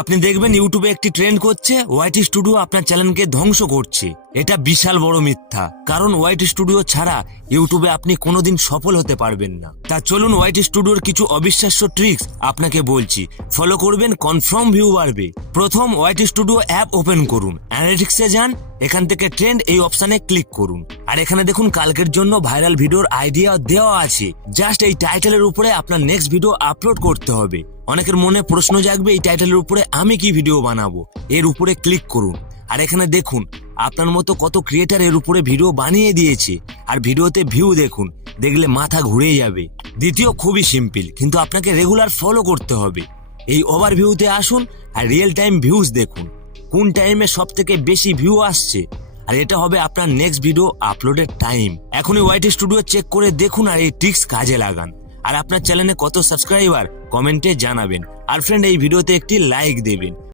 আপনি দেখবেন ইউটিউবে একটি ট্রেন্ড করছে ওয়াইটি স্টুডিও আপনার চ্যানেলকে ধ্বংস করছে। এটা বিশাল বড় মিথ্যা, কারণ ওয়াইটি স্টুডিও ছাড়া ইউটিউবে আপনি কোনোদিন সফল হতে পারবেন না। তা চলুন ওয়াইটি স্টুডিওর কিছু অবিশ্বাস্য ট্রিক্স আপনাকে বলছি, ফলো করবেন, কনফার্ম ভিউ বাড়বে। প্রথম, ওয়াইটি স্টুডিও অ্যাপ ওপেন করুন, অ্যানালিটিক্সে যান, এখান থেকে ট্রেন্ড এই অপশানে ক্লিক করুন। আর এখানে দেখুন কালকের জন্য ভাইরাল ভিডিওর আইডিয়া দেওয়া আছে। জাস্ট এই টাইটেলের উপরে আপনার নেক্সট ভিডিও আপলোড করতে হবে। অনেকের মনে প্রশ্ন জাগবে এই টাইটেলের উপরে আমি কি ভিডিও বানাবো, এর উপরে ক্লিক করুন। আর এখানে দেখুন আপনার মতো কত ক্রিয়েটার এর উপরে ভিডিও বানিয়ে দিয়েছে, আর ভিডিওতে ভিউ দেখুন, দেখলে মাথা ঘুরে যাবে। দ্বিতীয়, খুবই সিম্পল, কিন্তু আপনাকে রেগুলার ফলো করতে হবে। এই ওভারভিউতে আসুন আর রিয়েল টাইম ভিউজ দেখুন, কোন টাইমে সব থেকে বেশি ভিউ আসছে, আর এটা হবে আপনার নেক্সট ভিডিও আপলোডের টাইম। এখনই ওয়াইটি স্টুডিও চেক করে দেখুন আর এই ট্রিক্স কাজে লাগান। আর আপনার চ্যানেলে কত সাবস্ক্রাইবার কমেন্টে জানাবেন। আর ফ্রেন্ড, এই ভিডিওতে একটি লাইক দেবেন।